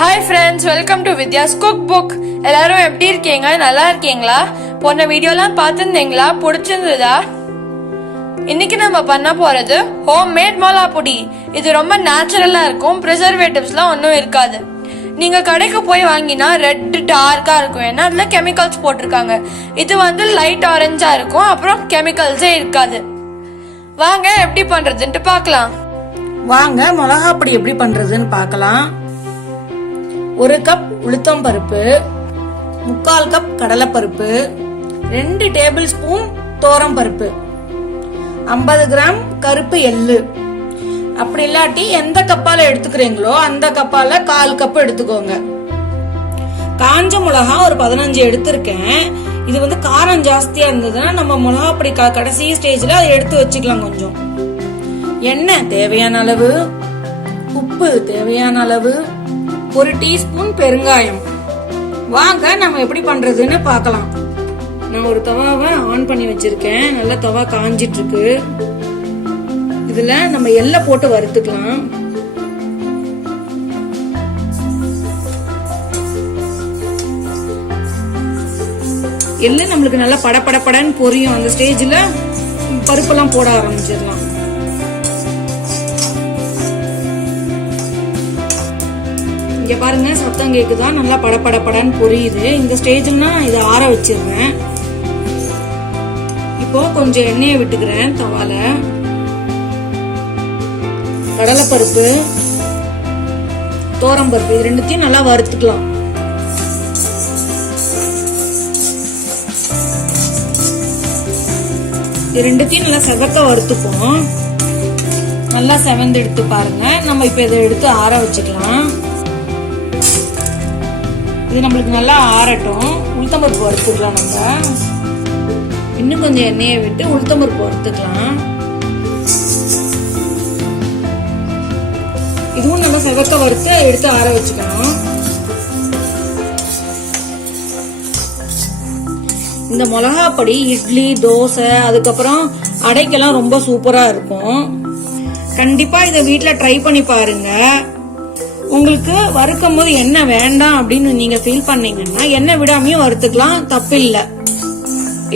Hi friends, welcome to Vidya's cook book. எல்லாரும் எப்படி இருக்கீங்க? நல்லா இருக்கீங்களா? போன வீடியோலாம் பார்த்துருந்தீங்களா? பிடிச்சிருந்ததா? இன்னைக்கு நம்ம பண்ண போறது ஹோம் மேட் மொளகா பொடி. இது ரொம்ப நேச்சுரலா இருக்கும், ப்ரிசர்வேட்டிவ்ஸ்லாம் ஒன்றும் இருக்காது. நீங்க கடைக்கு போய் வாங்கினா ரெட் டார்க்கா இருக்கும், ஏன்னா அதுல கெமிக்கல்ஸ் போட்டிருக்காங்க. இது வந்து லைட் ஆரஞ்சா இருக்கும், அப்புறம் கெமிக்கல்ஸே இருக்காது. வாங்க எப்படி பண்றதுன்ட்டு பார்க்கலாம். வாங்க மிளகா பொடி எப்படி பண்றதுன்னு பார்க்கலாம். 1 கப் உளுத்தம் பருப்பு, 3/4 கப் கடலைப்பருப்பு, 2 டேபிள் ஸ்பூன் தோரம் பருப்பு, 50 கிராம் கருப்பு எள்ளு. அப்படி இல்லாட்டி எந்த கப்பால எடுத்துக்கிறீங்களோ அந்த கப்பால 1/4 கப் எடுத்துக்கோங்க. காஞ்ச மிளகா ஒரு 15 எடுத்திருக்கேன். இது வந்து காரம் ஜாஸ்தியா இருந்ததுன்னா நம்ம மிளகா பொடி கடைசி ஸ்டேஜ்ல அதை எடுத்து வச்சுக்கலாம். கொஞ்சம் எண்ணெய் தேவையான அளவு, உப்பு தேவையான அளவு, 1 டீஸ்பூன் பெருங்காயம். வாங்க நம்ம எப்படி பண்றதுன்னு பார்க்கலாம். நான் ஒரு தவாவை ஆன் பண்ணி வச்சிருக்கேன். நல்லா தவா காஞ்சிட்டு இருக்கு. இதுல நம்ம எள்ளை போட்டு வறுத்துக்கலாம். எள்ளு நம்மளுக்கு நல்லா படன்னு பொரியும். அந்த ஸ்டேஜ்ல பருப்பெல்லாம் போட ஆரம்பிச்சிடலாம். இங்க பாருங்க, சத்தம் கேக்குதா? நல்லா படன்னு பொரியுது. இந்த ஸ்டேஜ்ல இதை ஆற வச்சிருவேன். இப்போ கொஞ்சம் எண்ணெயை விட்டுக்கிறேன் தவால. கடலைப்பருப்பு, தோரம்பருப்பு இது ரெண்டுத்தையும் நல்லா வறுத்துக்கலாம். இது ரெண்டுத்தையும் நல்லா செவக்க வறுத்துப்போம். நல்லா செவந்து எடுத்து பாருங்க. நம்ம இப்ப இதை எடுத்து ஆற வச்சுக்கலாம். இது நம்மளுக்கு நல்லா ஆறட்டும். உளுத்தம்பருப்பு வறுத்துக்கலாம். நம்ம இன்னும் கொஞ்சம் எண்ணெயை விட்டு உளுத்தம்பருப்பு வறுத்துக்கலாம். இதுவும் நல்லா செவக்க வறுத்து எடுத்து ஆற வச்சுக்கணும். இந்த மிளகா பொடி இட்லி, தோசை, அதுக்கப்புறம் அடைக்கெல்லாம் ரொம்ப சூப்பரா இருக்கும். கண்டிப்பா இதை வீட்டுல ட்ரை பண்ணி பாருங்க. உங்களுக்கு வறுக்கும் போது எண்ணெய் வேண்டாம் அப்படின்னு நீங்க ஃபீல் பண்ணீங்கன்னா எண்ணெய் விடாமையும் வறுத்துக்கலாம், தப்பு இல்ல.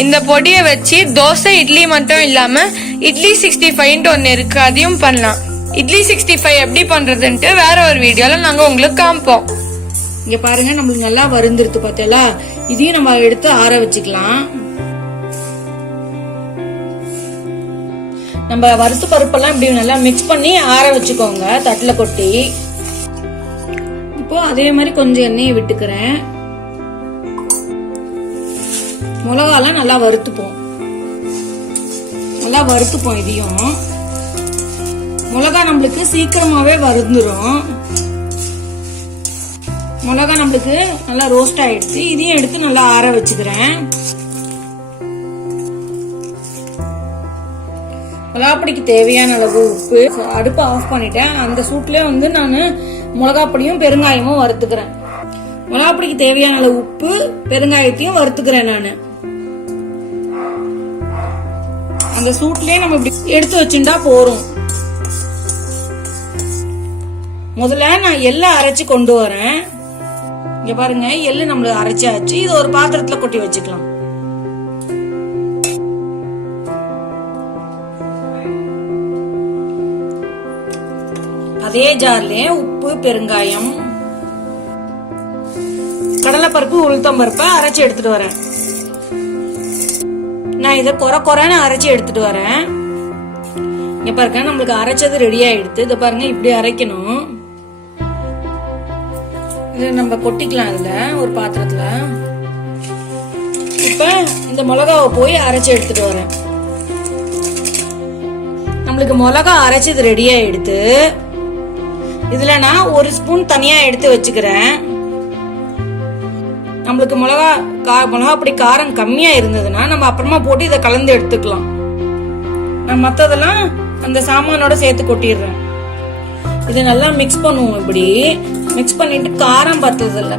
இந்த பொடியை வச்சு தோசை, இட்லி மட்டும் இல்லாம இட்லி 65 ஒன்னு இருக்கு, அதையும் பண்ணலாம். இட்லி 65 எப்படி பண்றதுன்ட்டு வேற ஒரு வீடியோல நாங்க உங்களுக்கு காமிப்போம். இங்க பாருங்க, நம்மளுக்கு நல்லா வருந்துருது பார்த்தீங்களா? இதையும் நம்ம எடுத்து ஆற வச்சுக்கலாம். நம்ம வறுத்து பருப்பெல்லாம் இப்படி நல்லா மிக்ஸ் பண்ணி ஆற வச்சுக்கோங்க தட்டுல கொட்டி. இப்போ அதே மாதிரி கொஞ்சம் எண்ணெயை விட்டுக்கிறேன். மிளகாலாம் நல்லா வறுத்துப்போம். இதையும் மிளகா நம்மளுக்கு சீக்கிரமாவே வருந்துரும். மிளகா நம்மளுக்கு நல்லா ரோஸ்ட் ஆயிடுச்சு. இதையும் எடுத்து நல்லா ஆற வச்சுக்கிறேன். மிளகா பொடிக்கு தேவையான அளவு உப்பு. அடுப்பை ஆஃப் பண்ணிட்டேன். அந்த சூட்லயே வந்து நான் மிளகா பொடியும் பெருங்காயமும் வறுத்துக்கிறேன். மிளகா பொடிக்கு தேவையான அளவு உப்பு, பெருங்காயத்தையும் வறுத்துக்கிறேன். நான் அந்த சூட்லயே நம்ம இப்படி எடுத்து வச்சுட்டா போறோம். முதல்ல நான் எள்ளை அரைச்சு கொண்டு வரேன். இங்க பாருங்க, எள்ளு நம்மளுக்கு அரைச்சாச்சு. இது ஒரு பாத்திரத்துல கொட்டி வச்சுக்கலாம். அதே ஜார்லயே உப்பு, பெருங்காயம், கடலைப்பருப்பு, உளுத்தம் பருப்பை அரைச்சு எடுத்துட்டு வரேன். நான் இதை கொரன்னு அரைச்சு எடுத்துட்டு வரேன். இங்க பாருங்க, நம்மளுக்கு அரைச்சது ரெடி ஆயிடுது. இதை பாருங்க, இப்படி அரைக்கணும். இது நம்ம கொட்டிக்கலாம் இதுல ஒரு பாத்திரத்துல. இப்ப இந்த மிளகாவை போய் அரைச்சு எடுத்துட்டு வரேன். நம்மளுக்கு மிளகா அரைச்சது ரெடி ஆயிடுது. இதுல நான் 1 ஸ்பூன் தனியா எடுத்து வச்சுக்கிறேன். நம்மளுக்கு மிளகா பொடி காரம் கம்மியா இருந்ததுன்னா நம்ம அப்புறமா போட்டு இதை கலந்து எடுத்துக்கலாம். நான் மத்ததெல்லாம் அந்த சாமானோட சேர்த்து கொட்டிடுறேன். இதை நல்லா மிக்ஸ் பண்ணுவோம். இப்படி மிக்ஸ் பண்ணிட்டு காரம்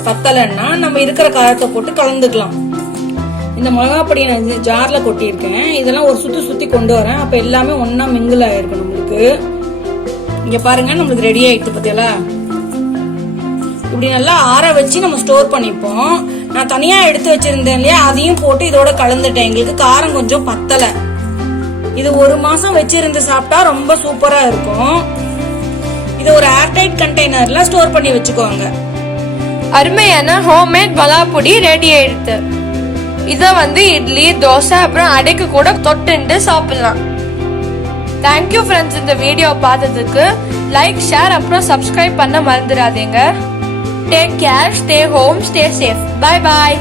பத்தலைன்னா நம்ம இருக்கிற காரத்தை போட்டு கலந்துக்கலாம். இந்த மிளகா பொடியை நான் ஜார்ல கொட்டியிருக்கேன். இதெல்லாம் ஒரு சுத்தி கொண்டு வரேன். அப்ப எல்லாமே ஒன்னா மிங்கிள் ஆயிருக்கும் நம்மளுக்கு. இங்க பாருங்க, நம்மளுக்கு ரெடி ஆயிடுச்சு. பத்தியலா இப்படி நல்லா ஆற வச்சு நம்ம ஸ்டோர் பண்ணிப்போம். நான் தனியா எடுத்து வச்சிருந்தேன் இல்லையா, அதையும் போட்டு இதோட கலந்துட்டேன். எங்களுக்கு காரம் கொஞ்சம் பத்தல. இது 1 மாசம் வச்சிருந்து சாப்பிட்டா ரொம்ப சூப்பரா இருக்கும். இது ஒரு ஏர்டைட் கண்டெய்னர்ல ஸ்டோர் பண்ணி வச்சுக்கோங்க. அருமையான ஹோம்மேட் மிளகாப்பொடி ரெடி ஆயிடுது. இத இட்லி, தோசை அப்புறம் அடைக்கு கூட தொட்டுண்டு சாப்பிடலாம். தேங்க்யூ ஃப்ரெண்ட்ஸ், இந்த வீடியோ பார்த்ததுக்கு. லைக், ஷேர் அப்புறம் சப்ஸ்கிரைப் பண்ண மறந்துடாதீங்க. Take care, stay home, stay safe. Bye bye.